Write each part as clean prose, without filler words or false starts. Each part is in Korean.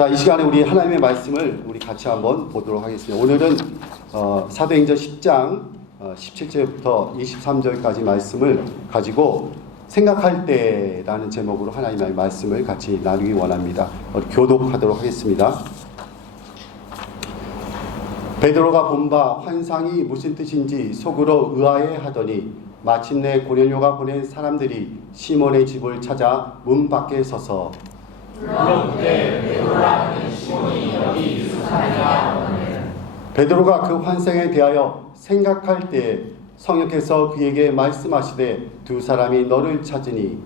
자, 이 시간에 우리 하나님의 말씀을 우리 같이 한번 보도록 하겠습니다. 오늘은 사도행전 10장 17절부터 23절까지 말씀을 가지고 생각할 때라는 제목으로 하나님의 말씀을 같이 나누기 원합니다. 교독하도록 하겠습니다. 베드로가 본 바 환상이 무슨 뜻인지 속으로 의아해하더니 마침내 고넬료가 보낸 사람들이 시몬의 집을 찾아 문 밖에 서서 베드로가 그 환상에 대하여 생각할 때 성령께서 그에게 말씀하시되 두 사람이 너를 찾으니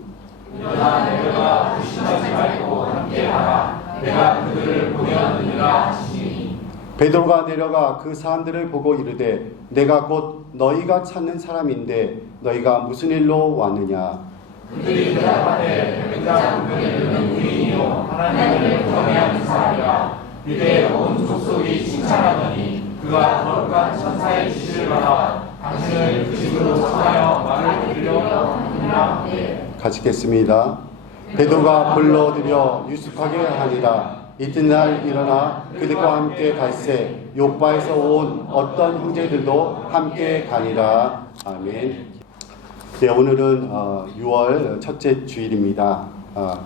내가 의심하지 말고 함께 가라. 내가 그들을 보내었느니라 하시니 베드로가 내려가 그 사람들을 보고 이르되 내가 곧 너희가 찾는 사람인데 너희가 무슨 일로 왔느냐. 그들이 대답하되 백자 분명에 있는 유인이요 하나님을 경외하는 사람이라. 이에 온 족속이 칭찬하더니 그가 거룩한 천사의 지시를 받아 당신을 그 집으로 청하여 말을 들으려 하느니라. 같이 읽겠습니다. 베드로가 불러들여 유숙하게 하니라. 이튿날 일어나 그들과 함께 갈새 요바에서 온 어떤 형제들도 함께 가니라. 아멘. 네, 오늘은 6월 첫째 주일입니다.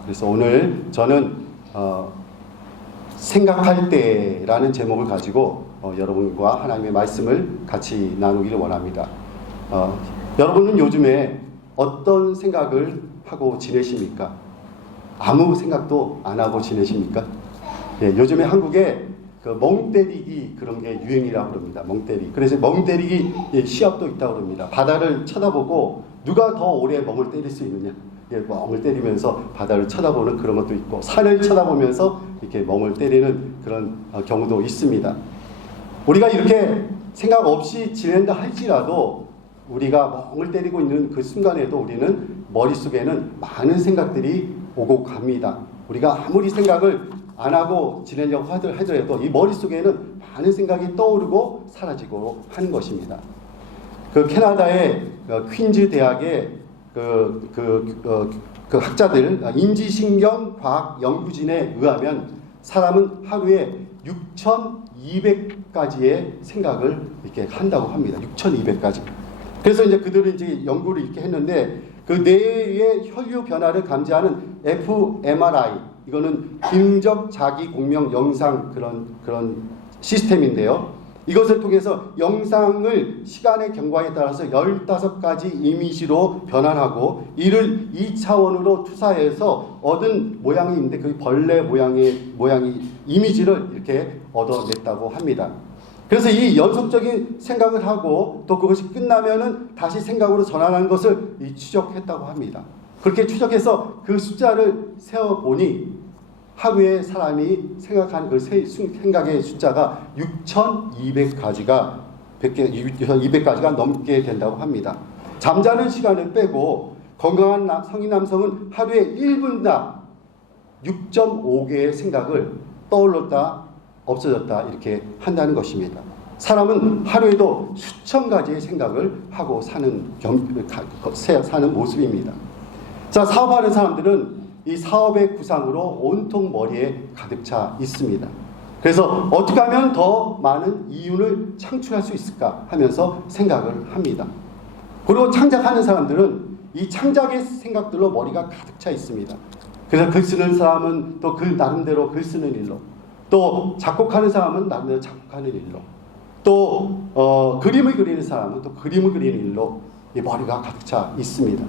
그래서 오늘 저는 생각할 때라는 제목을 가지고 여러분과 하나님의 말씀을 같이 나누기를 원합니다. 여러분은 요즘에 어떤 생각을 하고 지내십니까? 아무 생각도 안 하고 지내십니까? 네, 요즘에 한국에 그 멍 때리기 그런 게 유행이라고 그럽니다. 멍 때리기. 그래서 멍 때리기 시합도 있다고 그럽니다. 바다를 쳐다보고 누가 더 오래 멍을 때릴 수 있느냐. 멍을 때리면서 바다를 쳐다보는 그런 것도 있고 산을 쳐다보면서 이렇게 멍을 때리는 그런 경우도 있습니다. 우리가 이렇게 생각 없이 지낸다 할지라도 우리가 멍을 때리고 있는 그 순간에도 우리는 머릿속에는 많은 생각들이 오고 갑니다. 우리가 아무리 생각을 안 하고 지내려고 하더라도 이 머릿속에는 많은 생각이 떠오르고 사라지고 하는 것입니다. 그 캐나다의 퀸즈 대학의 그 학자들 인지신경과학 연구진에 의하면 사람은 하루에 6,200가지의 생각을 이렇게 한다고 합니다. 6,200가지. 그래서 이제 그들은 이제 연구를 이렇게 했는데 그 뇌의 혈류 변화를 감지하는 fMRI 이거는 기능적 자기 공명 영상 그런 시스템인데요. 이것을 통해서 영상을 시간의 경과에 따라서 15가지 이미지로 변환하고 이를 2차원으로 투사해서 얻은 모양이 있는데 그 벌레 모양이 이미지를 이렇게 얻어냈다고 합니다. 그래서 이 연속적인 생각을 하고 또 그것이 끝나면은 다시 생각으로 전환하는 것을 추적했다고 합니다. 그렇게 추적해서 그 숫자를 세어보니 하루에 사람이 생각하는 그 생각의 숫자가 6,200가지가 넘게 된다고 합니다. 잠자는 시간을 빼고 건강한 성인 남성은 하루에 1분당 6.5개의 생각을 떠올렸다 없어졌다 이렇게 한다는 것입니다. 사람은 하루에도 수천 가지의 생각을 하고 사는 모습입니다. 자, 사업하는 사람들은 이 사업의 구상으로 온통 머리에 가득 차 있습니다. 그래서 어떻게 하면 더 많은 이윤을 창출할 수 있을까 하면서 생각을 합니다. 그리고 창작하는 사람들은 이 창작의 생각들로 머리가 가득 차 있습니다. 그래서 글 쓰는 사람은 또 그 나름대로 글 쓰는 일로, 또 작곡하는 사람은 나름대로 작곡하는 일로, 또 그림을 그리는 사람은 또 그림을 그리는 일로 이 머리가 가득 차 있습니다.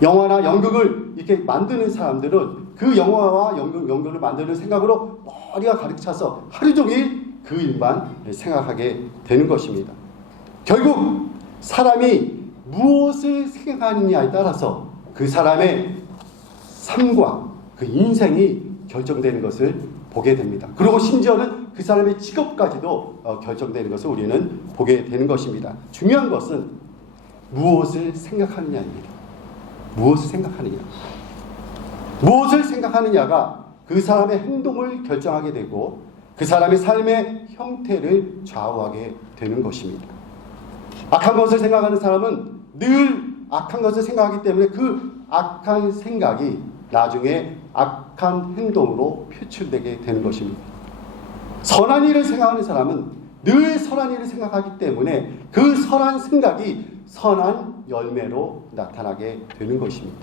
영화나 연극을 이렇게 만드는 사람들은 그 영화와 연극을 만드는 생각으로 머리가 가득 차서 하루 종일 그 일만 생각하게 되는 것입니다. 결국 사람이 무엇을 생각하느냐에 따라서 그 사람의 삶과 그 인생이 결정되는 것을 보게 됩니다. 그리고 심지어는 그 사람의 직업까지도 결정되는 것을 우리는 보게 되는 것입니다. 중요한 것은 무엇을 생각하느냐입니다. 무엇을 생각하느냐. 무엇을 생각하느냐가 그 사람의 행동을 결정하게 되고 그 사람의 삶의 형태를 좌우하게 되는 것입니다. 악한 것을 생각하는 사람은 늘 악한 것을 생각하기 때문에 그 악한 생각이 나중에 악한 행동으로 표출되게 되는 것입니다. 선한 일을 생각하는 사람은 늘 선한 일을 생각하기 때문에 그 선한 생각이 선한 열매로 나타나게 되는 것입니다.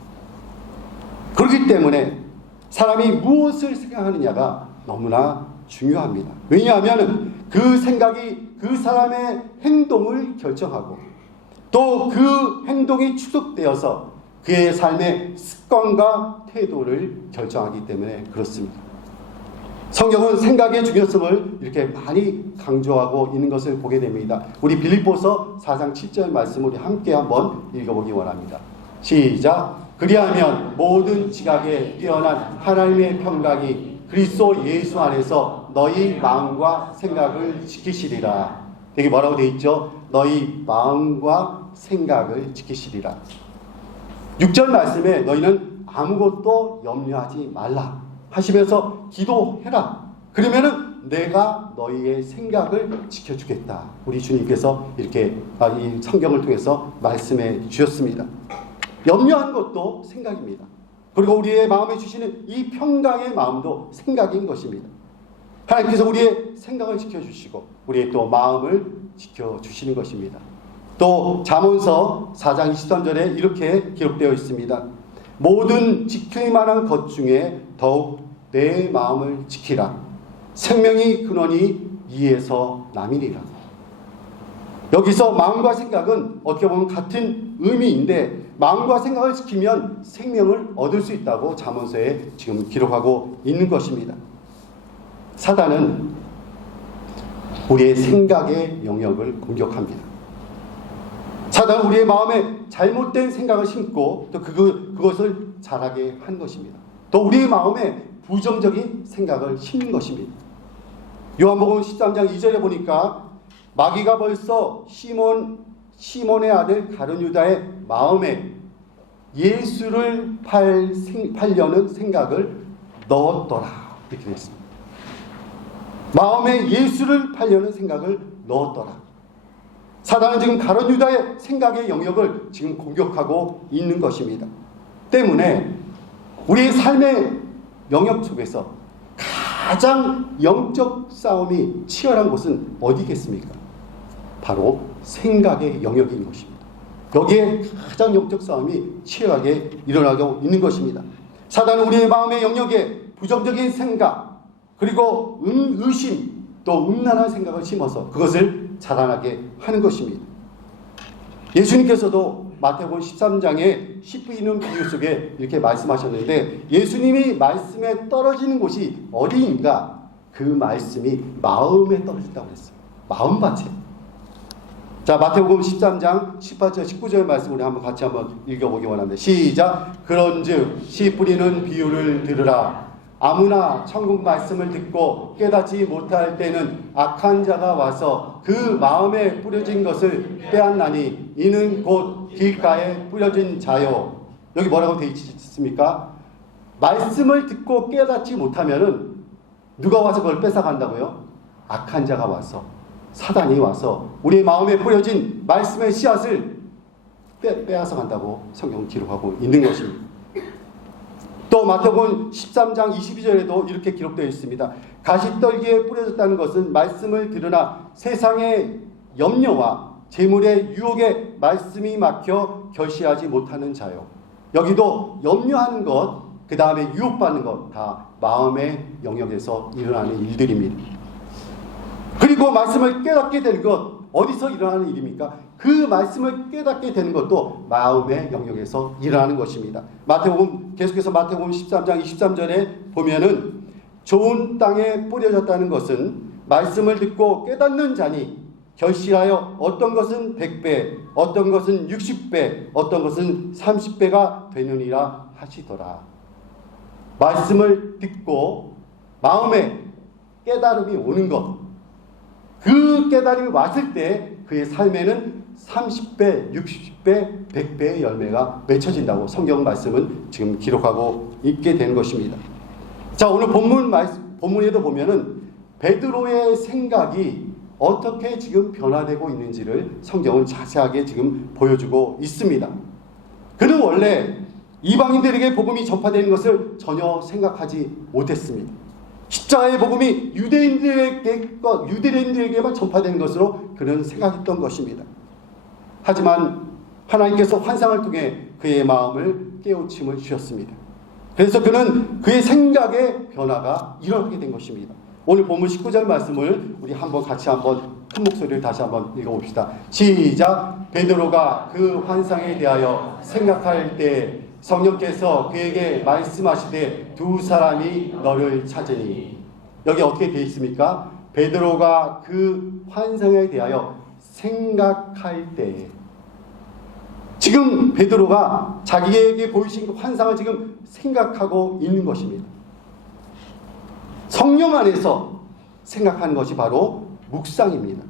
그렇기 때문에 사람이 무엇을 생각하느냐가 너무나 중요합니다. 왜냐하면 그 생각이 그 사람의 행동을 결정하고 또 그 행동이 추적되어서 그의 삶의 습관과 태도를 결정하기 때문에 그렇습니다. 성경은 생각의 중요성을 이렇게 많이 강조하고 있는 것을 보게 됩니다. 우리 빌립보서 4장 7절 말씀 우리 함께 한번 읽어보기 원합니다. 시작. 그리하면 모든 지각에 뛰어난 하나님의 평강이 그리스도 예수 안에서 너희 마음과 생각을 지키시리라. 여기 뭐라고 되어 있죠? 너희 마음과 생각을 지키시리라. 6절 말씀에 너희는 아무것도 염려하지 말라 하시면서 기도해라. 그러면은 내가 너희의 생각을 지켜주겠다. 우리 주님께서 이렇게 이 성경을 통해서 말씀해 주셨습니다. 염려하는 것도 생각입니다. 그리고 우리의 마음에 주시는 이 평강의 마음도 생각인 것입니다. 하나님께서 우리의 생각을 지켜주시고 우리의 또 마음을 지켜주시는 것입니다. 또 잠언서 4장 23절에 이렇게 기록되어 있습니다. 모든 지킬 만한 것 중에 더욱 내 마음을 지키라. 생명이 근원이 이에서 남이니라. 여기서 마음과 생각은 어떻게 보면 같은 의미인데 마음과 생각을 지키면 생명을 얻을 수 있다고 잠언서에 지금 기록하고 있는 것입니다. 사단은 우리의 생각의 영역을 공격합니다. 사단은 우리의 마음에 잘못된 생각을 심고 또 그것을 자라게 한 것입니다. 또 우리의 마음에 부정적인 생각을 심는 것입니다. 요한복음 13장 2절에 보니까 마귀가 벌써 시몬의 아들 가룟 유다의 마음에 예수를 팔려는 생각을 넣었더라. 이렇게 되어 있습니다. 마음에 예수를 팔려는 생각을 넣었더라. 사단은 지금 가룟 유다의 생각의 영역을 지금 공격하고 있는 것입니다. 때문에 우리의 삶의 영역 속에서 가장 영적 싸움이 치열한 곳은 어디겠습니까? 바로 생각의 영역인 것입니다. 여기에 가장 영적 싸움이 치열하게 일어나고 있는 것입니다. 사단은 우리의 마음의 영역에 부정적인 생각 그리고 의심 또 음란한 생각을 심어서 그것을 자라나게 하는 것입니다. 예수님께서도 마태복음 13장의 씨 뿌리는 비유 속에 이렇게 말씀하셨는데 예수님이 말씀에 떨어지는 곳이 어디인가? 그 말씀이 마음에 떨어진다고 했어요. 마음밭에. 자, 마태복음 13장 18절 19절 말씀 우리 같이 한번 읽어보기 원합니다. 시작. 그런즉 씨 뿌리는 비유를 들으라. 아무나 천국 말씀을 듣고 깨닫지 못할 때는 악한 자가 와서 그 마음에 뿌려진 것을 빼앗나니 이는 곧 길가에 뿌려진 자요. 여기 뭐라고 되어 있습니까? 말씀을 듣고 깨닫지 못하면은 누가 와서 그걸 뺏어간다고요? 악한 자가 와서, 사단이 와서 우리의 마음에 뿌려진 말씀의 씨앗을 빼앗아 간다고 성경 기록하고 있는 것입니다. 또 마태복음 13장 22절에도 이렇게 기록되어 있습니다. 가시떨기에 뿌려졌다는 것은 말씀을 들으나 세상의 염려와 재물의 유혹에 말씀이 막혀 결시하지 못하는 자요. 여기도 염려하는 것, 그 다음에 유혹받는 것 다 마음의 영역에서 일어나는 일들입니다. 그리고 말씀을 깨닫게 되는 것 어디서 일어나는 일입니까? 그 말씀을 깨닫게 되는 것도 마음의 영역에서 일어나는 것입니다. 계속해서 마태복음 13장 23절에 보면은 좋은 땅에 뿌려졌다는 것은 말씀을 듣고 깨닫는 자니 결실하여 어떤 것은 100배, 어떤 것은 60배, 어떤 것은 30배가 되느니라 하시더라. 말씀을 듣고 마음에 깨달음이 오는 것, 그 깨달음이 왔을 때 그의 삶에는 30배, 60배, 100배의 열매가 맺혀진다고 성경 말씀은 지금 기록하고 있게 되는 것입니다. 자, 오늘 본문에도 보면은 베드로의 생각이 어떻게 지금 변화되고 있는지를 성경은 자세하게 지금 보여주고 있습니다. 그는 원래 이방인들에게 복음이 전파되는 것을 전혀 생각하지 못했습니다. 십자가의 복음이 유대인들에게만 전파되는 것으로 그는 생각했던 것입니다. 하지만 하나님께서 환상을 통해 그의 마음을 깨우침을 주셨습니다. 그래서 그는 그의 생각의 변화가 일어나게 된 것입니다. 오늘 본문 19절 말씀을 우리 같이 큰 목소리를 다시 한번 읽어봅시다. 시작. 베드로가 그 환상에 대하여 생각할 때 성령께서 그에게 말씀하시되 두 사람이 너를 찾으니. 여기 어떻게 되어 있습니까? 베드로가 그 환상에 대하여 생각할 때, 지금 베드로가 자기에게 보이신 그 환상을 지금 생각하고 있는 것입니다. 성령 안에서 생각하는 것이 바로 묵상입니다.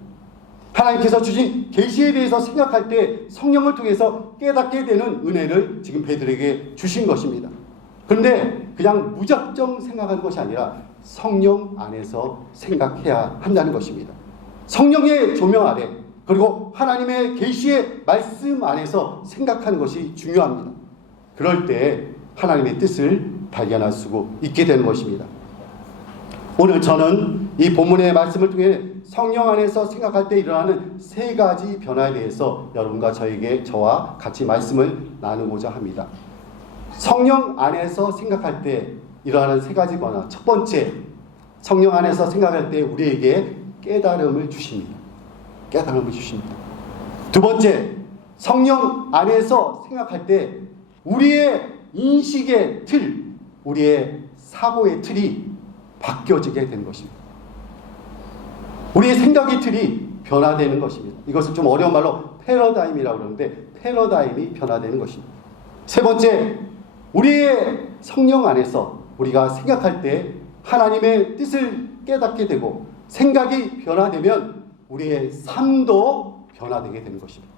하나님께서 주신 계시에 대해서 생각할 때 성령을 통해서 깨닫게 되는 은혜를 지금 베드로에게 주신 것입니다. 그런데 그냥 무작정 생각하는 것이 아니라 성령 안에서 생각해야 한다는 것입니다. 성령의 조명 아래, 그리고 하나님의 계시의 말씀 안에서 생각하는 것이 중요합니다. 그럴 때 하나님의 뜻을 발견할 수 있게 되는 것입니다. 오늘 저는 이 본문의 말씀을 통해 성령 안에서 생각할 때 일어나는 세 가지 변화에 대해서 여러분과 저와 같이 말씀을 나누고자 합니다. 성령 안에서 생각할 때 일어나는 세 가지 변화. 첫 번째, 성령 안에서 생각할 때 우리에게 깨달음을 주십니다. 깨달음을 주십니다. 두 번째, 성령 안에서 생각할 때 우리의 인식의 틀, 우리의 사고의 틀이 바뀌어지게 되는 것입니다. 우리의 생각의 틀이 변화되는 것입니다. 이것을 좀 어려운 말로 패러다임이라고 그러는데, 패러다임이 변화되는 것입니다. 세 번째, 우리의 성령 안에서 우리가 생각할 때 하나님의 뜻을 깨닫게 되고 생각이 변화되면 우리의 삶도 변화되게 되는 것입니다.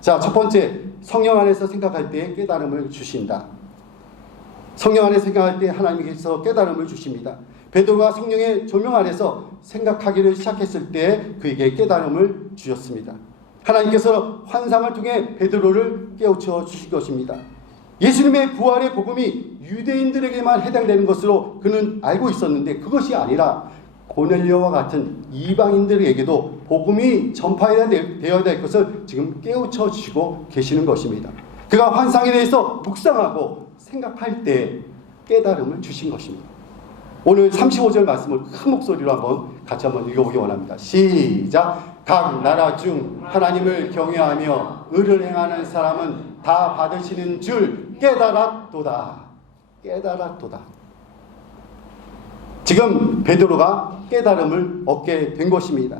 자, 첫 번째, 성령 안에서 생각할 때 깨달음을 주신다. 성령 안에서 생각할 때 하나님께서 깨달음을 주십니다. 베드로가 성령의 조명 아래서 생각하기를 시작했을 때 그에게 깨달음을 주셨습니다. 하나님께서 환상을 통해 베드로를 깨우쳐 주신 것입니다. 예수님의 부활의 복음이 유대인들에게만 해당되는 것으로 그는 알고 있었는데, 그것이 아니라 고넬료와 같은 이방인들에게도 복음이 전파되어야 될 것을 지금 깨우쳐 주시고 계시는 것입니다. 그가 환상에 대해서 묵상하고 생각할 때 깨달음을 주신 것입니다. 오늘 35절 말씀을 큰 목소리로 같이 한번 읽어보기 원합니다. 시작. 각 나라 중 하나님을 경외하며 의를 행하는 사람은 다 받으시는 줄 깨달았도다. 깨달았도다. 지금 베드로가 깨달음을 얻게 된 것입니다.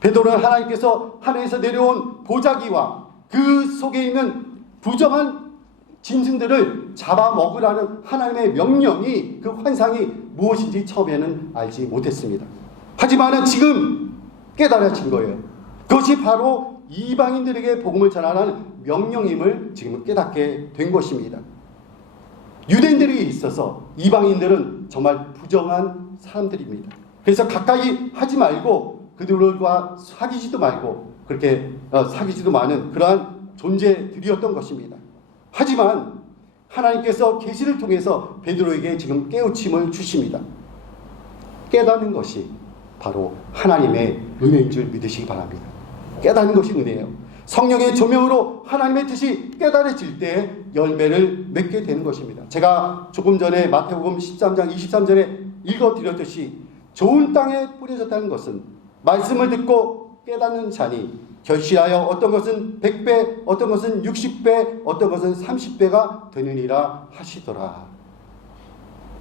베드로는 하나님께서 하늘에서 내려온 보자기와 그 속에 있는 부정한 짐승들을 잡아먹으라는 하나님의 명령이, 그 환상이 무엇인지 처음에는 알지 못했습니다. 하지만 지금 깨달아진 거예요. 그것이 바로 이방인들에게 복음을 전하는 명령임을 지금 깨닫게 된 것입니다. 유대인들에게 있어서 이방인들은 정말 부정한 사람들입니다. 그래서 가까이 하지 말고 그들과 사귀지도 말고 그렇게 사귀지도 마는 그러한 존재들이었던 것입니다. 하지만 하나님께서 계시를 통해서 베드로에게 지금 깨우침을 주십니다. 깨닫는 것이 바로 하나님의 은혜인 줄 믿으시기 바랍니다. 깨닫는 것이 은혜예요. 성령의 조명으로 하나님의 뜻이 깨달아질 때 열매를 맺게 되는 것입니다. 제가 조금 전에 마태복음 13장 23절에 읽어드렸듯이 좋은 땅에 뿌려졌다는 것은 말씀을 듣고 깨닫는 자니 결실하여 어떤 것은 100배, 어떤 것은 60배, 어떤 것은 30배가 되느니라 하시더라.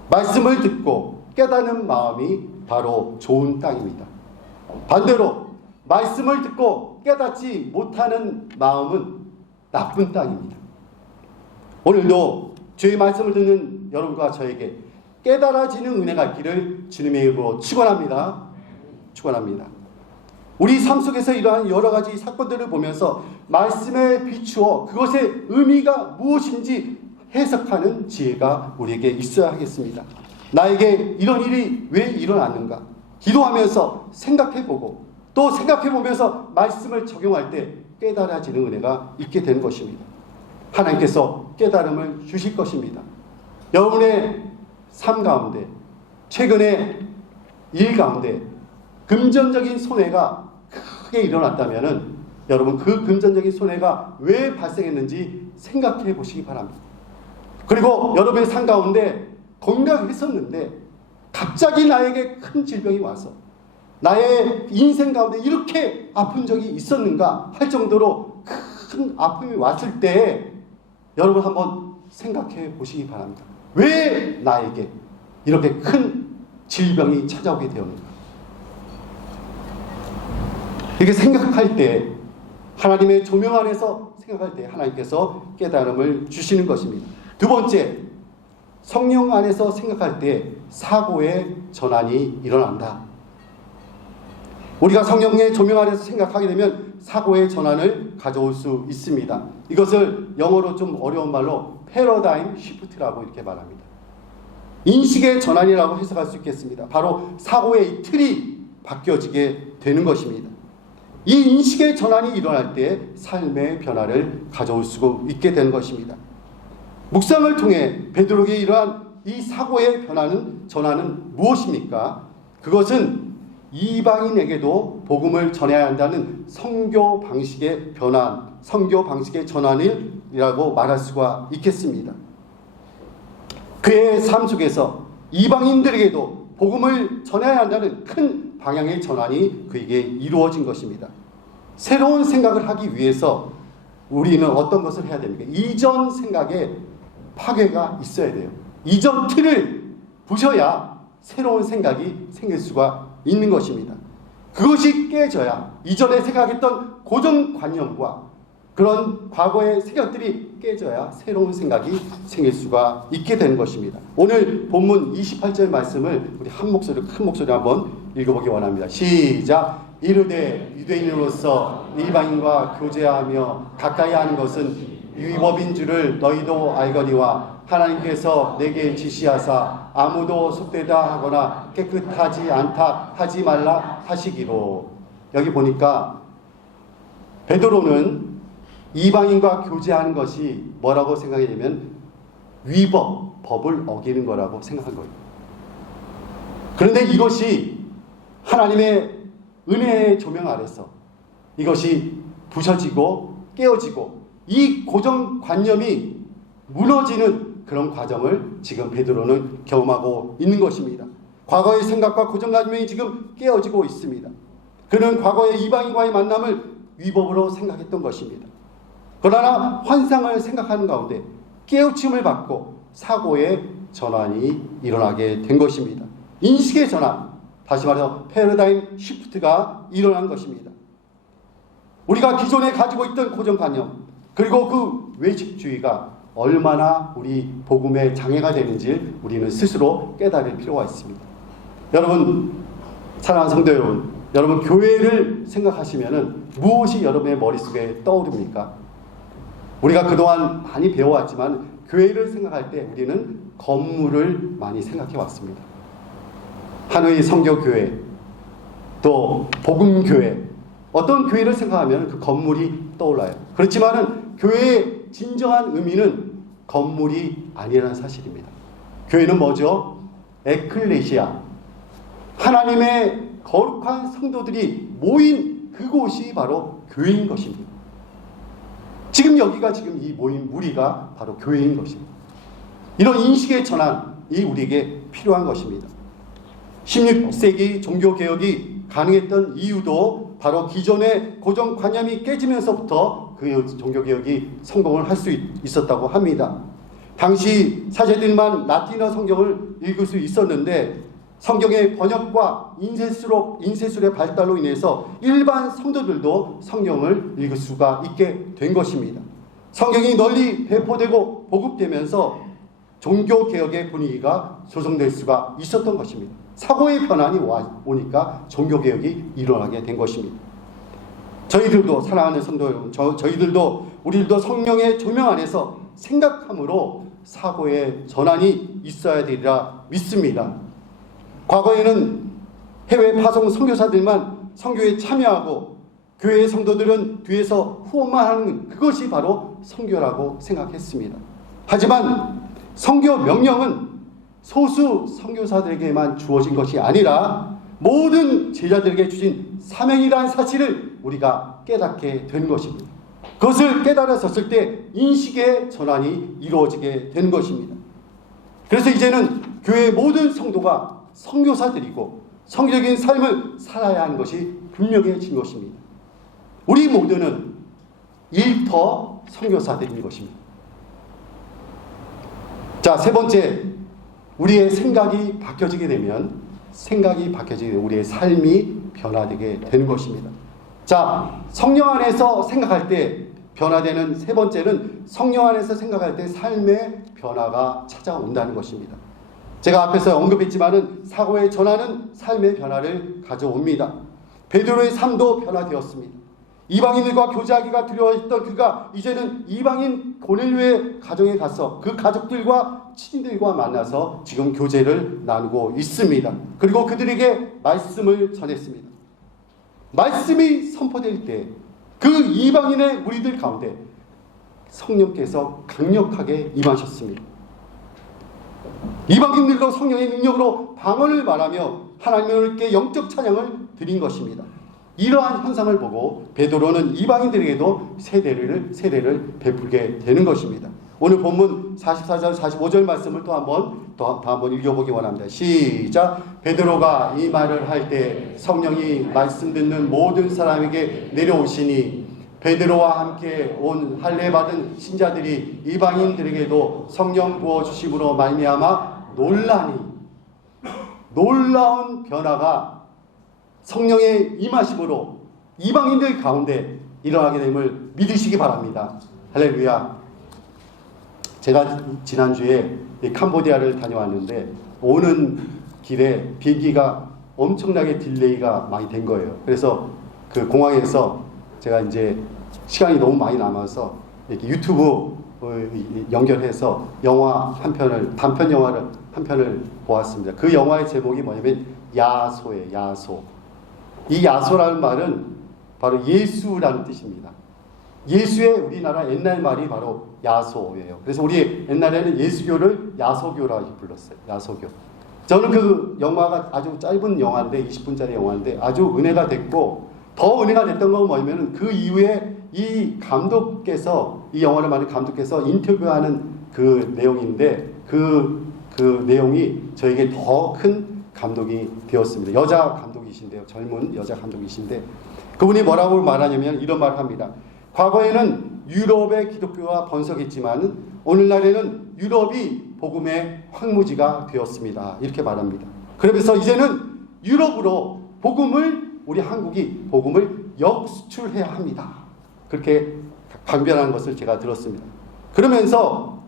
말씀을 듣고 깨닫는 마음이 바로 좋은 땅입니다. 반대로 말씀을 듣고 깨닫지 못하는 마음은 나쁜 땅입니다. 오늘도 주의 말씀을 듣는 여러분과 저에게 깨달아지는 은혜가 있기를 주님의 이름으로 축원합니다. 축원합니다. 우리 삶 속에서 이러한 여러 가지 사건들을 보면서 말씀에 비추어 그것의 의미가 무엇인지 해석하는 지혜가 우리에게 있어야 하겠습니다. 나에게 이런 일이 왜 일어났는가? 기도하면서 생각해보고 또 생각해보면서 말씀을 적용할 때 깨달아지는 은혜가 있게 되는 것입니다. 하나님께서 깨달음을 주실 것입니다. 여러분의 삶 가운데, 최근의 일 가운데 금전적인 손해가 크게 일어났다면 여러분 그 금전적인 손해가 왜 발생했는지 생각해 보시기 바랍니다. 그리고 여러분의 삶 가운데 건강했었는데 갑자기 나에게 큰 질병이 와서 나의 인생 가운데 이렇게 아픈 적이 있었는가 할 정도로 큰 아픔이 왔을 때 여러분 한번 생각해 보시기 바랍니다. 왜 나에게 이렇게 큰 질병이 찾아오게 되었는가? 이렇게 생각할 때 하나님의 조명 안에서 생각할 때 하나님께서 깨달음을 주시는 것입니다. 두 번째, 성령 안에서 생각할 때 사고의 전환이 일어난다. 우리가 성령의 조명 아래서 생각하게 되면 사고의 전환을 가져올 수 있습니다. 이것을 영어로 좀 어려운 말로 패러다임 시프트라고 이렇게 말합니다. 인식의 전환이라고 해석할 수 있겠습니다. 바로 사고의 이 틀이 바뀌어지게 되는 것입니다. 이 인식의 전환이 일어날 때 삶의 변화를 가져올 수 있게 되는 것입니다. 묵상을 통해 베드로에게 이러한 이 사고의 전환은 무엇입니까? 그것은 이방인에게도 복음을 전해야 한다는 선교 방식의 변환, 선교 방식의 전환이라고 말할 수가 있겠습니다. 그의 삶 속에서 이방인들에게도 복음을 전해야 한다는 큰 방향의 전환이 그에게 이루어진 것입니다. 새로운 생각을 하기 위해서 우리는 어떤 것을 해야 됩니까? 이전 생각에 파괴가 있어야 돼요. 이전 틀을 부셔야 새로운 생각이 생길 수가 있는 것입니다. 그것이 깨져야 이전에 생각했던 고정관념과 그런 과거의 생각들이 깨져야 새로운 생각이 생길 수가 있게 되는 것입니다. 오늘 본문 28절 말씀을 우리 한 목소리, 큰 목소리 한번 읽어보기 원합니다. 시작! 이르되 유대인으로서 이방인과 교제하며 가까이 하는 것은 위법인 줄을 너희도 알거니와 하나님께서 내게 지시하사 아무도 속되다 하거나 깨끗하지 않다 하지 말라 하시기로. 여기 보니까 베드로는 이방인과 교제하는 것이 뭐라고 생각하냐면 위법, 법을 어기는 거라고 생각한 거예요. 그런데 이것이 하나님의 은혜의 조명 아래서 이것이 부서지고 깨어지고 이 고정관념이 무너지는 그런 과정을 지금 베드로는 경험하고 있는 것입니다. 과거의 생각과 고정관념이 지금 깨어지고 있습니다. 그는 과거의 이방인과의 만남을 위법으로 생각했던 것입니다. 그러나 환상을 생각하는 가운데 깨우침을 받고 사고의 전환이 일어나게 된 것입니다. 인식의 전환, 다시 말해서 패러다임 시프트가 일어난 것입니다. 우리가 기존에 가지고 있던 고정관념 그리고 그 외식주의가 얼마나 우리 복음에 장애가 되는지 우리는 스스로 깨달을 필요가 있습니다. 여러분, 사랑하는 성도 여러분, 여러분 교회를 생각하시면 무엇이 여러분의 머릿속에 떠오릅니까? 우리가 그동안 많이 배워왔지만 교회를 생각할 때 우리는 건물을 많이 생각해 왔습니다. 하노이 성교교회, 또 복음교회, 어떤 교회를 생각하면 그 건물이 떠올라요. 그렇지만은 교회의 진정한 의미는 건물이 아니라는 사실입니다. 교회는 뭐죠? 에클레시아, 하나님의 거룩한 성도들이 모인 그곳이 바로 교회인 것입니다. 지금 여기가 지금 이 모인 무리가 바로 교회인 것입니다. 이런 인식의 전환이 우리에게 필요한 것입니다. 16세기 종교개혁이 가능했던 이유도 바로 기존의 고정관념이 깨지면서부터 그 종교개혁이 성공을 할 수 있었다고 합니다. 당시 사제들만 라틴어 성경을 읽을 수 있었는데 성경의 번역과 인쇄술의 발달로 인해서 일반 성도들도 성경을 읽을 수가 있게 된 것입니다. 성경이 널리 배포되고 보급되면서 종교개혁의 분위기가 조성될 수가 있었던 것입니다. 사고의 변환이 오니까 종교개혁이 일어나게 된 것입니다. 저희들도 사랑하는 성도 여러분, 우리들도 성령의 조명 안에서 생각함으로 사고의 전환이 있어야 되리라 믿습니다. 과거에는 해외 파송 선교사들만 선교에 참여하고 교회의 성도들은 뒤에서 후원만 하는 그것이 바로 선교라고 생각했습니다. 하지만 선교 명령은 소수 선교사들에게만 주어진 것이 아니라 모든 제자들에게 주신 사명이라는 사실을 우리가 깨닫게 된 것입니다. 그것을 깨달았을 때 인식의 전환이 이루어지게 된 것입니다. 그래서 이제는 교회의 모든 성도가 선교사들이고 성교적인 삶을 살아야 하는 것이 분명해진 것입니다. 우리 모두는 일터 선교사들인 것입니다. 자, 세 번째, 우리의 생각이 바뀌어지게 되면 우리의 삶이 변화되게 되는 것입니다. 자, 성령 안에서 생각할 때 변화되는 세 번째는 성령 안에서 생각할 때 삶의 변화가 찾아온다는 것입니다. 제가 앞에서 언급했지만은 사고의 전환은 삶의 변화를 가져옵니다. 베드로의 삶도 변화되었습니다. 이방인들과 교제하기가 두려워했던 그가 이제는 이방인 고넬료의 가정에 가서 그 가족들과 친인들과 만나서 지금 교제를 나누고 있습니다. 그리고 그들에게 말씀을 전했습니다. 말씀이 선포될 때 그 이방인의 무리들 가운데 성령께서 강력하게 임하셨습니다. 이방인들도 성령의 능력으로 방언을 말하며 하나님께 영적 찬양을 드린 것입니다. 이러한 현상을 보고 베드로는 이방인들에게도 세례를 베풀게 되는 것입니다. 오늘 본문 44절 45절 말씀을 또 한번 읽어보기 원합니다. 시작. 베드로가 이 말을 할 때 성령이 말씀 듣는 모든 사람에게 내려오시니 베드로와 함께 온 할례 받은 신자들이 이방인들에게도 성령 부어 주심으로 말미암아 놀라운 변화가 성령의 임하심으로 이방인들 가운데 일어나게 됨을 믿으시기 바랍니다. 할렐루야. 제가 지난주에 캄보디아를 다녀왔는데 오는 길에 비행기가 엄청나게 딜레이가 많이 된 거예요. 그래서 그 공항에서 제가 이제 시간이 너무 많이 남아서 이렇게 유튜브 연결해서 단편 영화를 한 편을 보았습니다. 그 영화의 제목이 뭐냐면 야소예요. 야소. 이 야소라는 말은 바로 예수라는 뜻입니다. 예수의 우리나라 옛날 말이 바로 야소예요. 그래서 우리 옛날에는 예수교를 야소교라고 불렀어요. 야소교. 저는 그 영화가 아주 짧은 영화인데 20분짜리 영화인데 아주 은혜가 됐고 더 은혜가 됐던 건 뭐냐면 그 이후에 이 영화를 만든 감독께서 인터뷰하는 그 내용인데 그 내용이 저에게 더 큰 감동이 되었습니다. 여자 감독이신데요. 젊은 여자 감독이신데 그분이 뭐라고 말하냐면 이런 말을 합니다. 과거에는 유럽의 기독교가 번성했지만 오늘날에는 유럽이 복음의 황무지가 되었습니다. 이렇게 말합니다. 그러면서 이제는 유럽으로 우리 한국이 복음을 역수출해야 합니다. 그렇게 강변하는 것을 제가 들었습니다. 그러면서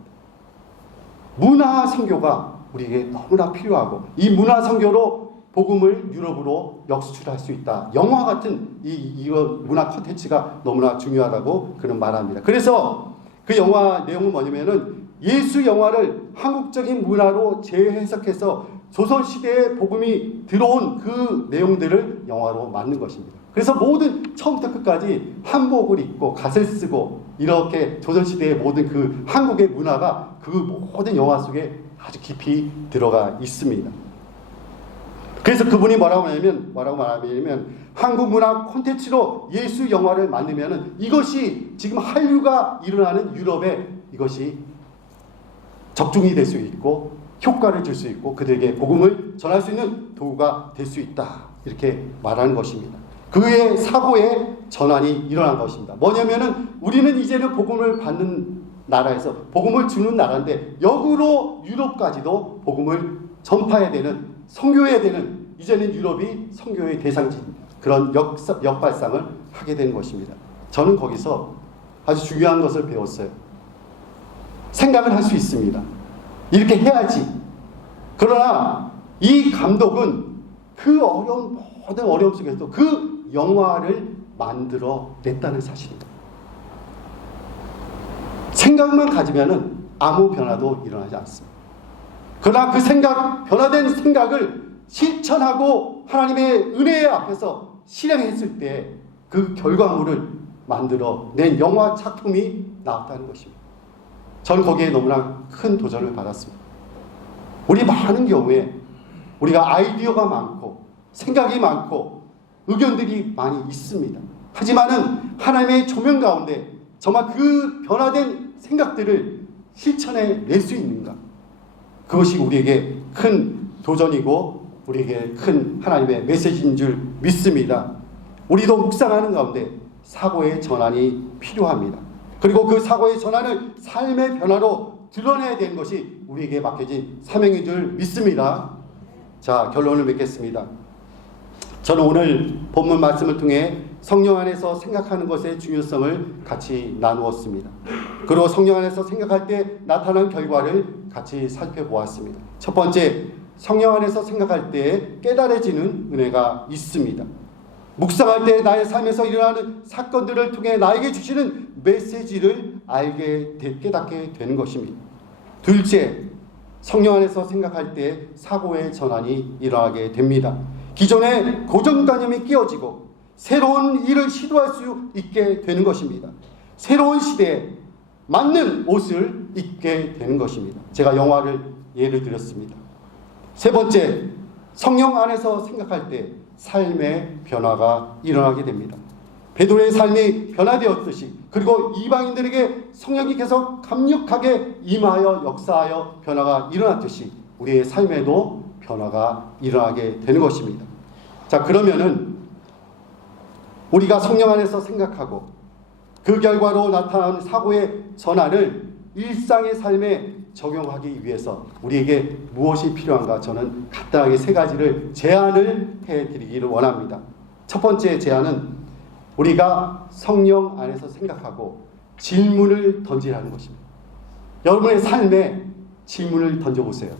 문화 선교가 우리에게 너무나 필요하고 이 문화 선교로 복음을 유럽으로 역수출할 수 있다. 영화 같은 이 문화 콘텐츠가 너무나 중요하다고 그는 말합니다. 그래서 그 영화 내용은 뭐냐면은 예수 영화를 한국적인 문화로 재해석해서 조선시대에 복음이 들어온 그 내용들을 영화로 만든 것입니다. 그래서 모든 처음부터 끝까지 한복을 입고 갓을 쓰고 이렇게 조선시대의 모든 그 한국의 문화가 그 모든 영화 속에 아주 깊이 들어가 있습니다. 그래서 그분이 뭐라고 말하냐면 한국 문화 콘텐츠로 예수 영화를 만들면 이것이 지금 한류가 일어나는 유럽에 이것이 적중이 될 수 있고 효과를 줄 수 있고 그들에게 복음을 전할 수 있는 도구가 될 수 있다. 이렇게 말하는 것입니다. 그의 사고의 전환이 일어난 것입니다. 뭐냐면은 우리는 이제는 복음을 받는 나라에서 복음을 주는 나라인데 역으로 유럽까지도 복음을 전파해야 되는 선교해야 되는 이제는 유럽이 선교의 대상지 그런 역발상을 하게 된 것입니다. 저는 거기서 아주 중요한 것을 배웠어요. 생각을 할 수 있습니다. 이렇게 해야지. 그러나 이 감독은 그 모든 어려움 속에서도 그 영화를 만들어 냈다는 사실입니다. 생각만 가지면은 아무 변화도 일어나지 않습니다. 그러나 그 변화된 생각을 실천하고 하나님의 은혜 앞에서 실행했을 때 그 결과물을 만들어 낸 영화 작품이 나왔다는 것입니다. 저는 거기에 너무나 큰 도전을 받았습니다. 우리 많은 경우에 우리가 아이디어가 많고 생각이 많고 의견들이 많이 있습니다. 하지만은 하나님의 조명 가운데 정말 그 변화된 생각들을 실천해 낼 수 있는가? 그것이 우리에게 큰 도전이고 우리에게 큰 하나님의 메시지인 줄 믿습니다. 우리도 묵상하는 가운데 사고의 전환이 필요합니다. 그리고 그 사고의 전환을 삶의 변화로 드러내야 되는 것이 우리에게 맡겨진 사명인 줄 믿습니다. 자, 결론을 맺겠습니다. 저는 오늘 본문 말씀을 통해 성령 안에서 생각하는 것의 중요성을 같이 나누었습니다. 그리고 성령 안에서 생각할 때 나타난 결과를 같이 살펴보았습니다. 첫 번째, 성령 안에서 생각할 때 깨달아지는 은혜가 있습니다. 묵상할 때 나의 삶에서 일어나는 사건들을 통해 나에게 주시는 메시지를 깨닫게 되는 것입니다. 둘째, 성령 안에서 생각할 때 사고의 전환이 일어나게 됩니다. 기존의 고정관념이 깨어지고 새로운 일을 시도할 수 있게 되는 것입니다. 새로운 시대에 맞는 옷을 입게 되는 것입니다. 제가 영화를 예를 들었습니다. 세 번째, 성령 안에서 생각할 때 삶의 변화가 일어나게 됩니다. 베드로의 삶이 변화되었듯이 그리고 이방인들에게 성령이 계속 강력하게 임하여 역사하여 변화가 일어났듯이 우리의 삶에도 변화가 일어나게 되는 것입니다. 자, 그러면은 우리가 성령 안에서 생각하고 그 결과로 나타나는 사고의 전환을 일상의 삶에 적용하기 위해서 우리에게 무엇이 필요한가? 저는 간단하게 세 가지를 제안을 해드리기를 원합니다. 첫 번째 제안은 우리가 성령 안에서 생각하고 질문을 던지라는 것입니다. 여러분의 삶에 질문을 던져보세요.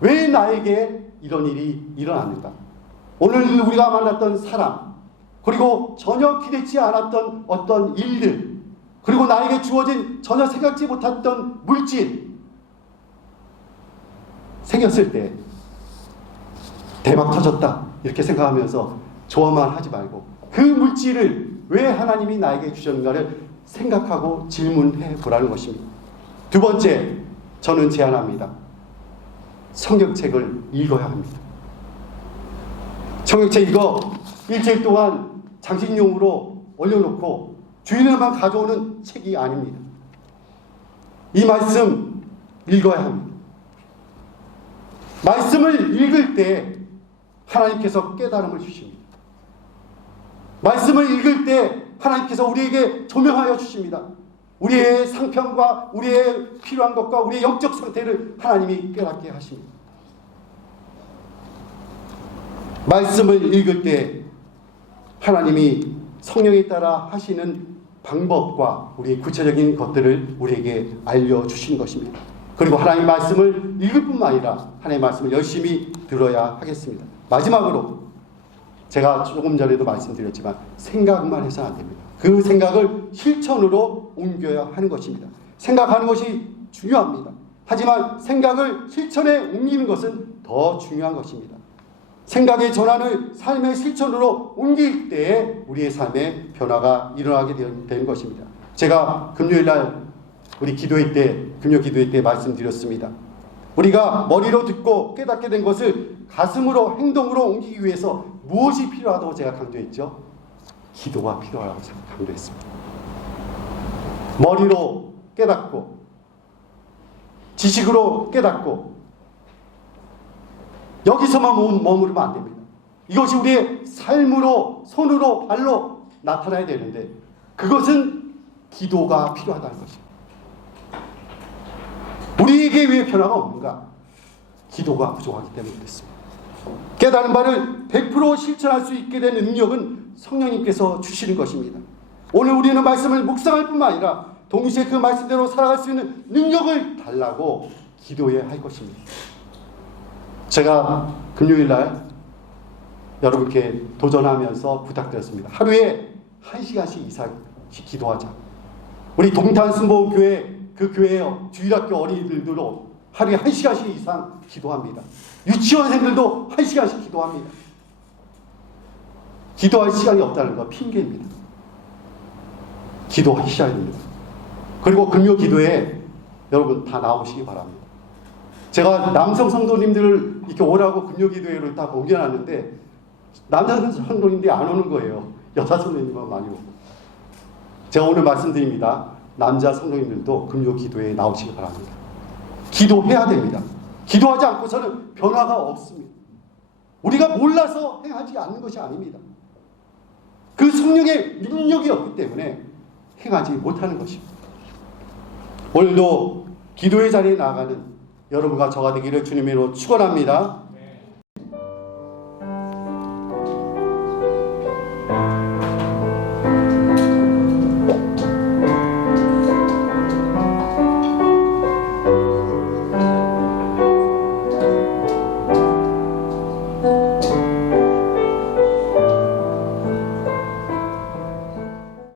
왜 나에게 이런 일이 일어났는가? 오늘 우리가 만났던 사람, 그리고 전혀 기대치 않았던 어떤 일들, 그리고 나에게 주어진 전혀 생각지 못했던 물질, 생겼을 때 대박 터졌다 이렇게 생각하면서 좋아만 하지 말고 그 물질을 왜 하나님이 나에게 주셨는가를 생각하고 질문해 보라는 것입니다. 두 번째, 저는 제안합니다. 성경책을 읽어야 합니다. 성경책 이거 일주일 동안 장식용으로 올려놓고 주일에만 가져오는 책이 아닙니다. 이 말씀 읽어야 합니다. 말씀을 읽을 때 하나님께서 깨달음을 주십니다. 말씀을 읽을 때 하나님께서 우리에게 조명하여 주십니다. 우리의 상편과 우리의 필요한 것과 우리의 영적 상태를 하나님이 깨닫게 하십니다. 말씀을 읽을 때 하나님이 성령에 따라 하시는 방법과 우리의 구체적인 것들을 우리에게 알려주신 것입니다. 그리고 하나님의 말씀을 읽을 뿐만 아니라 하나님의 말씀을 열심히 들어야 하겠습니다. 마지막으로 제가 조금 전에도 말씀드렸지만 생각만 해서는 안 됩니다. 그 생각을 실천으로 옮겨야 하는 것입니다. 생각하는 것이 중요합니다. 하지만 생각을 실천에 옮기는 것은 더 중요한 것입니다. 생각의 전환을 삶의 실천으로 옮길 때에 우리의 삶에 변화가 일어나게 되는 것입니다. 제가 금요일날 우리 기도회 때, 금요 기도회 때 말씀드렸습니다. 우리가 머리로 듣고 깨닫게 된 것을 가슴으로 행동으로 옮기기 위해서 무엇이 필요하다고 제가 강조했죠? 기도가 필요하다고 강조했습니다. 머리로 깨닫고 지식으로 깨닫고 여기서만 머무르면 안 됩니다. 이것이 우리의 삶으로, 손으로, 발로 나타나야 되는데 그것은 기도가 필요하다는 것입니다. 우리에게 왜 변화가 없는가? 기도가 부족하기 때문에 그렇습니다. 깨달은 바를 100% 실천할 수 있게 된 능력은 성령님께서 주시는 것입니다. 오늘 우리는 말씀을 묵상할 뿐만 아니라 동시에 그 말씀대로 살아갈 수 있는 능력을 달라고 기도해야 할 것입니다. 제가 금요일날 여러분께 도전하면서 부탁드렸습니다. 하루에 1시간씩 이상씩 기도하자. 우리 동탄 순복음교회 그 교회 주일학교 어린이들도 하루에 1시간씩 이상 기도합니다. 유치원생들도 1시간씩 기도합니다. 기도할 시간이 없다는 거 핑계입니다. 기도하셔야 됩니다. 그리고 금요 기도에 여러분 다 나오시기 바랍니다. 제가 남성 성도님들을 이렇게 오라고 금요 기도회를 다 옮겨놨는데 남자 성도님들이 안 오는 거예요. 여자 성도님만 많이 오고. 제가 오늘 말씀드립니다. 남자 성도님들도 금요 기도회에 나오시기 바랍니다. 기도해야 됩니다. 기도하지 않고서는 변화가 없습니다. 우리가 몰라서 행하지 않는 것이 아닙니다. 그 성령의 능력이 없기 때문에 행하지 못하는 것입니다. 오늘도 기도의 자리에 나아가는 여러분과 저가 되기를 주님으로 축원합니다.